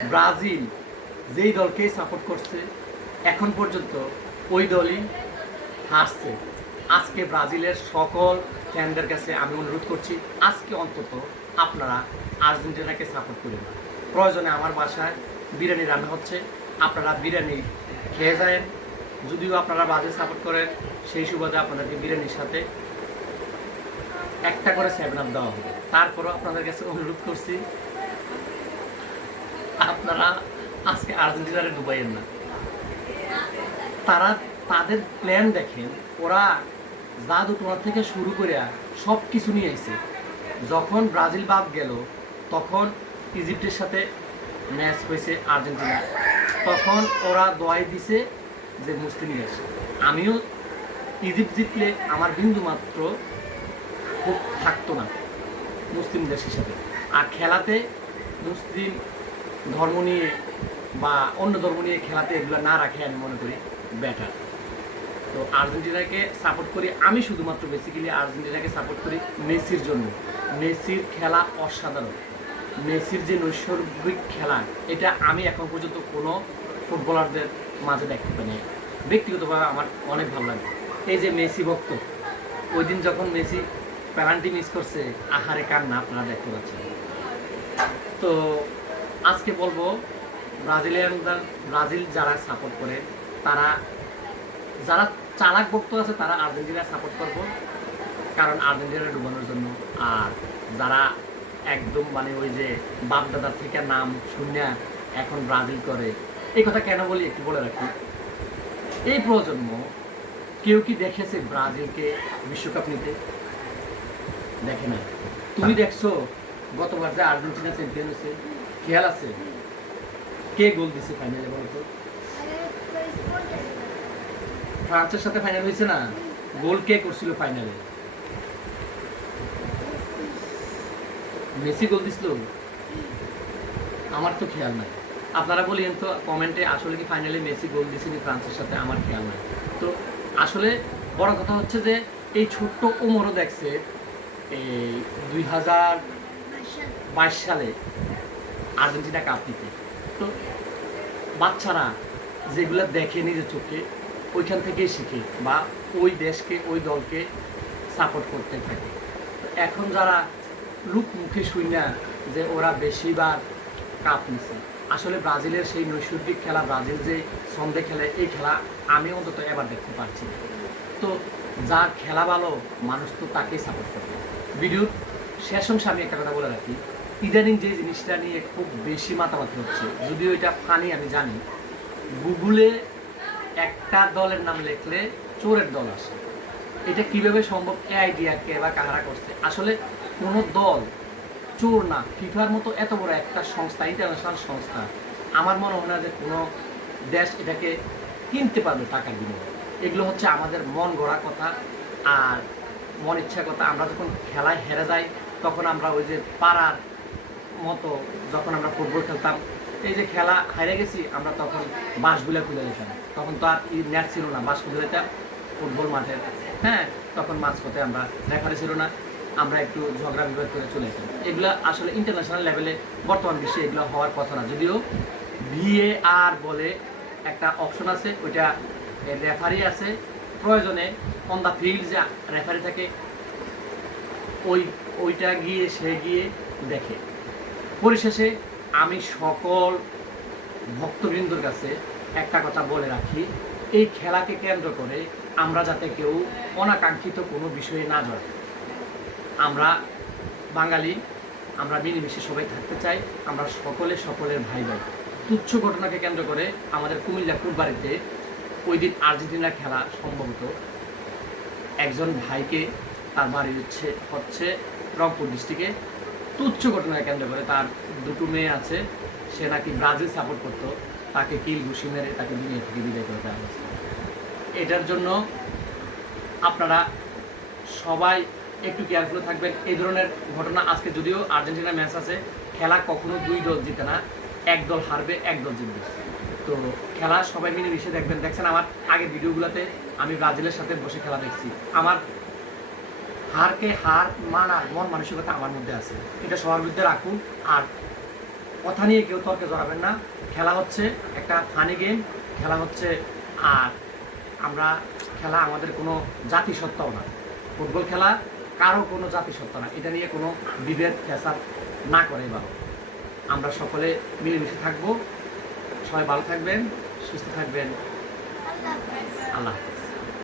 Brazil যেই দলকে support করছে এখন পর্যন্ত ওই দলই হারছে। আজকে ব্রাজিলের সকল ফ্যানদের কাছে আমি অনুরোধ করছি, আজকে অন্তত আপনারা আর্জেন্টিনাকে সাপোর্ট করুন। প্রয়োজনে আমার বাসায় বিরিয়ানি রান্না হচ্ছে, আপনারা বিরিয়ানি খেয়ে যায়েন। যদিও আপনারা ব্রাজিল সাপোর্ট করেন, সেই সুবাদে আপনাদেরকে বিরিয়ানির সাথে একটা করে 7 আপ দেওয়া হবে। তারপরও আপনাদের কাছে অনুরোধ করছি, আপনারা আজকে আর্জেন্টিনারে ডুবাইয়েন না। তারা তাদের প্ল্যান দেখেন, ওরা জাদু তোমার থেকে শুরু করে সব কিছু নিয়ে আইছে। যখন ব্রাজিল বাদ গেল, তখন ইজিপ্টের সাথে ম্যাচ হয়েছে আর্জেন্টিনা, তখন ওরা দোয়াই দিছে যে মুসলিম দেশ। আমিও ইজিপ্ট জিতলে আমার বিন্দু মাত্র খুব থাকতো না মুসলিম দেশ হিসাবে। আর খেলাতে মুসলিম ধর্ম নিয়ে বা অন্য ধর্ম নিয়ে খেলাতে এগুলো না রাখে আমি মনে করি বেটার। তো আর্জেন্টিনাকে সাপোর্ট করি আমি, শুধুমাত্র বেসিক্যালি আর্জেন্টিনাকে সাপোর্ট করি মেসির জন্য। মেসির খেলা অসাধারণ, মেসির যে নৈসর্গিক খেলা, এটা আমি এখন পর্যন্ত কোনো ফুটবলারদের মাঝে দেখতে পাইনি। ব্যক্তিগতভাবে আমার অনেক ভালো লাগে। এই যে মেসি ভক্ত, ওই দিন যখন মেসি পেনাল্টি মিস করছে, আহারে কান্না আপনারা দেখতে পাচ্ছেন। তো আজকে বলবো, ব্রাজিল যারা সাপোর্ট করে, তারা যারা চালাক ভক্ত আছে তারা আর্জেন্টিনা সাপোর্ট করবো, কারণ আর্জেন্টিনা ডুবানোর জন্য। আর যারা একদম মানে ওই যে বাপদাদার থেকে নাম শুনে এখন ব্রাজিল করে, এই কথা কেন বলি একটু বলে রাখি। এই প্রজন্ম কেউ কি দেখেছে ব্রাজিলকে বিশ্বকাপ নিতে? দেখে না। তুমি দেখছো গতবার যে আর্জেন্টিনা চ্যাম্পিয়ন হয়েছে, খেয়াল আছে কে গোল দিছে ফাইনালে বলতো? ফ্রান্সের সাথে ফাইনাল হয়েছে না, গোল কে করছিল ফাইনালে? মেসি গোল দিছিল? আমার তো খেয়াল নাই। আপনারা বলেন তো কমেন্টে, আসলে কি ফাইনালে মেসি গোল দিছিল ফ্রান্সের সাথে? আমার খেয়াল নাই। তো আসলে বড় কথা হচ্ছে যে এই ছোট্ট ওমরও দেখছে এই 2022 সালে আর্জেন্টিনা কাপ নিতে। তো বাচ্চারা যেগুলো দেখে নিজের চোখে, ওইখান থেকেই শিখে বা ওই দেশকে ওই দলকে সাপোর্ট করতে থাকে। এখন যারা লোক মুখে শুই না যে ওরা বেশিবার কাপ নিছে, আসলে ব্রাজিলের সেই নৈসর্গিক খেলা, ব্রাজিল যে ছন্দে খেলে, এই খেলা আমি অন্তত এবার দেখতে পাচ্ছি না। তো যার খেলা ভালো, মানুষ তো তাকেই সাপোর্ট করবে। ভিডিওর শেষ অংশে আমি একটা কথা বলে রাখি, ইদানিং যে জিনিসটা নিয়ে খুব বেশি মাতামাতি হচ্ছে, যদিও এটা ফানি আমি জানি, গুগলে একটা দলের নাম লিখলে চোরের দল আসে। এটা কিভাবে সম্ভব? এ আইডিয়া কে বা কাহারা করছে? আসলে কোনো দল চোর না। ফিফার মতো এত বড় একটা সংস্থা, ইন্টারন্যাশনাল সংস্থা, আমার মনে হয় না যে কোনো দেশ এটাকে কিনতে পারবে টাকার বিনিময়ে। এগুলো হচ্ছে আমাদের মন গড়া কথা আর মন ইচ্ছা কথা। আমরা যখন খেলায় হেরে যাই, তখন আমরা ওই যে পাড়ার মতো যখন আমরা ফুটবল খেলতাম, এই যে খেলা হারে গেছি, আমরা তখন বাঁশগুলা খুলে যেতাম। তখন তো আর নেট ছিল না, বাঁশ খুলে যেতাম ফুটবল মাঠে। হ্যাঁ, তখন মাঝপথে আমরা রেফারি ছিল না, আমরা একটু ঝগড়া বিবাদ করে চলে যেতাম। এগুলো আসলে ইন্টারন্যাশনাল লেভেলে বর্তমান বিশ্বে এগুলো হওয়ার কথা না। যদিও VAR বলে একটা অপশন আছে, ওইটা রেফারি আছে, প্রয়োজনে অন দ্য ফিল্ড যে রেফারি থাকে, ওইটা গিয়ে সে গিয়ে দেখে। পরিশেষে আমি সকল ভক্তবৃন্দর কাছে একটা কথা বলে রাখি, এই খেলাকে কেন্দ্র করে আমরা যাতে কেউ অনাকাঙ্ক্ষিত কোনো বিষয়ে না জড়াই। আমরা বাঙালি, আমরা মিলেমিশে সবাই থাকতে চাই, আমরা সকলের ভাই ভাই। তুচ্ছ ঘটনাকে কেন্দ্র করে আমাদের কুমিল্লা ফুটবাড়িতে ওই দিন আর্জেন্টিনার খেলা, সম্ভবত একজন ভাইকে, তার বাড়ি হচ্ছে রংপুর ডিস্ট্রিক্টে, তুচ্ছ ঘটনাকে কেন্দ্র করে তার দুটো মেয়ে আছে, সে নাকি ব্রাজিল সাপোর্ট করতো, তাকে কিল ঘুষি মেরে তাকে দুনিয়া থেকে বিদায় করে দেওয়া হয়েছে। এটার জন্য আপনারা সবাই একটু কেয়ারফুল থাকবেন। এই ধরনের ঘটনা, আজকে যদিও আর্জেন্টিনার ম্যাচ আছে, খেলা কখনো দুই দল জিতে না, এক দল হারবে এক দল জিতবে। তো খেলা সবাই মিলেমিশে দেখবেন। দেখছেন আমার আগের ভিডিওগুলোতে আমি ব্রাজিলের সাথে বসে খেলা দেখছি, আমার হারকে হার মানার মন মানসিকতা আমার মধ্যে আছে। এটা সবার বিরুদ্ধে রাখুন। আর কথা নিয়ে কেউ তর্কে জড়াবেন না। খেলা হচ্ছে একটা ফানি গেম, খেলা হচ্ছে। আর আমরা খেলা আমাদের কোনো জাতিসত্তাও না, ফুটবল খেলা কারো কোনো জাতিসত্তা না, এটা নিয়ে কোনো বিভেদ ফ্যাসাদ না করে ভালো। আমরা সকলে মিলেমিশে থাকবো। সবাই ভালো থাকবেন, সুস্থ থাকবেন। আল্লাহ হাফেজ। আল্লাহ হাফেজ।